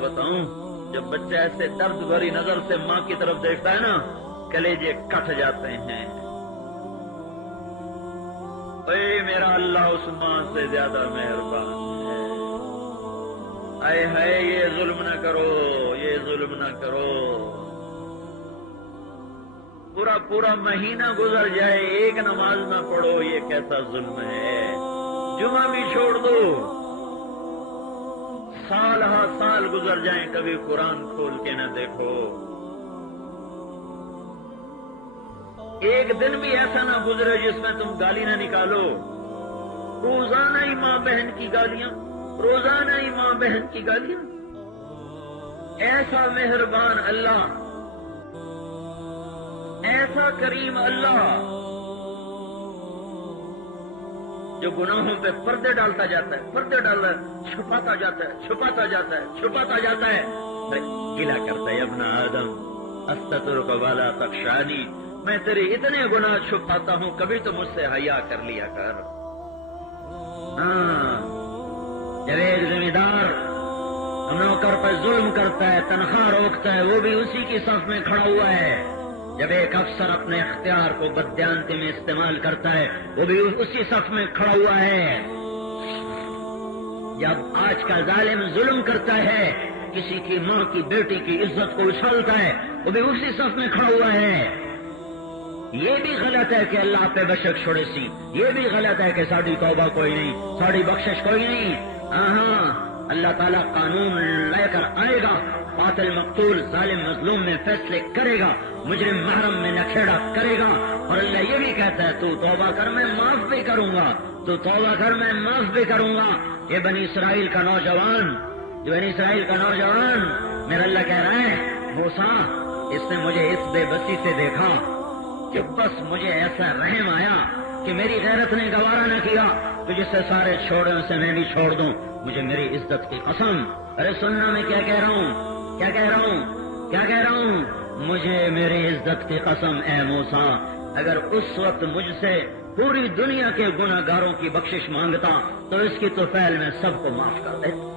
بتاؤں، جب بچہ ایسے درد بھری نظر سے ماں کی طرف دیکھتا ہے نا، کلیجے کٹ جاتے ہیں۔ اے میرا اللہ اس ماں سے زیادہ مہربان ہے۔ اے ہے یہ ظلم نہ کرو، یہ ظلم نہ کرو۔ پورا مہینہ گزر جائے ایک نماز نہ پڑھو، یہ کیسا ظلم ہے۔ جمعہ بھی چھوڑ دو، سال ہا سال گزر جائیں کبھی قرآن کھول کے نہ دیکھو۔ ایک دن بھی ایسا نہ گزرے جس میں تم گالی نہ نکالو۔ روزانہ ہی ماں بہن کی گالیاں، روزانہ ہی ماں بہن کی گالیاں۔ ایسا مہربان اللہ، ایسا کریم اللہ جو گناہوں پہ پردے ڈالتا جاتا ہے، پردے ڈالتا ہے، چھپاتا جاتا ہے، چھپاتا جاتا ہے، چھپاتا جاتا ہے۔ گلا کرتا ہے ابن آدم استترک ولا تخشانی، میں تیرے اتنے گناہ چھپاتا ہوں، کبھی تو مجھ سے حیا کر لیا کر۔ ہاں، جب ایک ذمہ دار نوکر پر ظلم کرتا ہے، تنخواہ روکتا ہے، وہ بھی اسی کی صف میں کھڑا ہوا ہے۔ جب ایک افسر اپنے اختیار کو بددیانتی میں استعمال کرتا ہے، وہ بھی اسی صف میں کھڑا ہوا ہے۔ جب آج کا ظالم ظلم کرتا ہے، کسی کی ماں کی بیٹی کی عزت کو اچھالتا ہے، وہ بھی اسی صف میں کھڑا ہوا ہے۔ یہ بھی غلط ہے کہ اللہ پہ بخشش چھوڑے سی، یہ بھی غلط ہے کہ ساڑی توبہ کوئی نہیں، ساڑی بخشش کوئی نہیں۔ ہاں، اللہ تعالیٰ قانون لے کر آئے گا، قاتل مقتول ظالم مظلوم میں فیصلے کرے گا، مجرم محرم میں نکھیڑا کرے گا، اور اللہ یہ بھی کہتا ہے تو توبہ کر میں معاف بھی کروں گا، تو توبہ کر میں معاف بھی کروں گا۔ یہ بنی اسرائیل کا نوجوان، یہ بنی اسرائیل کا نوجوان، میرا اللہ کہہ رہا ہے موسیٰ، اس نے مجھے اس بے بسی سے دیکھا کہ بس مجھے ایسا رحم آیا کہ میری غیرت نے گوارا نہ کیا، تو جس سے سارے چھوڑے اسے میں بھی چھوڑ دوں، مجھے میری عزت کی قسم۔ ارے سننا میں کیا کہہ رہا ہوں، کیا کہہ رہا ہوں، کیا کہہ رہا ہوں؟ مجھے میری عزت کی قسم اے موسیٰ، اگر اس وقت مجھ سے پوری دنیا کے گناہ گاروں کی بخشش مانگتا تو اس کی طفیل میں سب کو معاف کر دیتا۔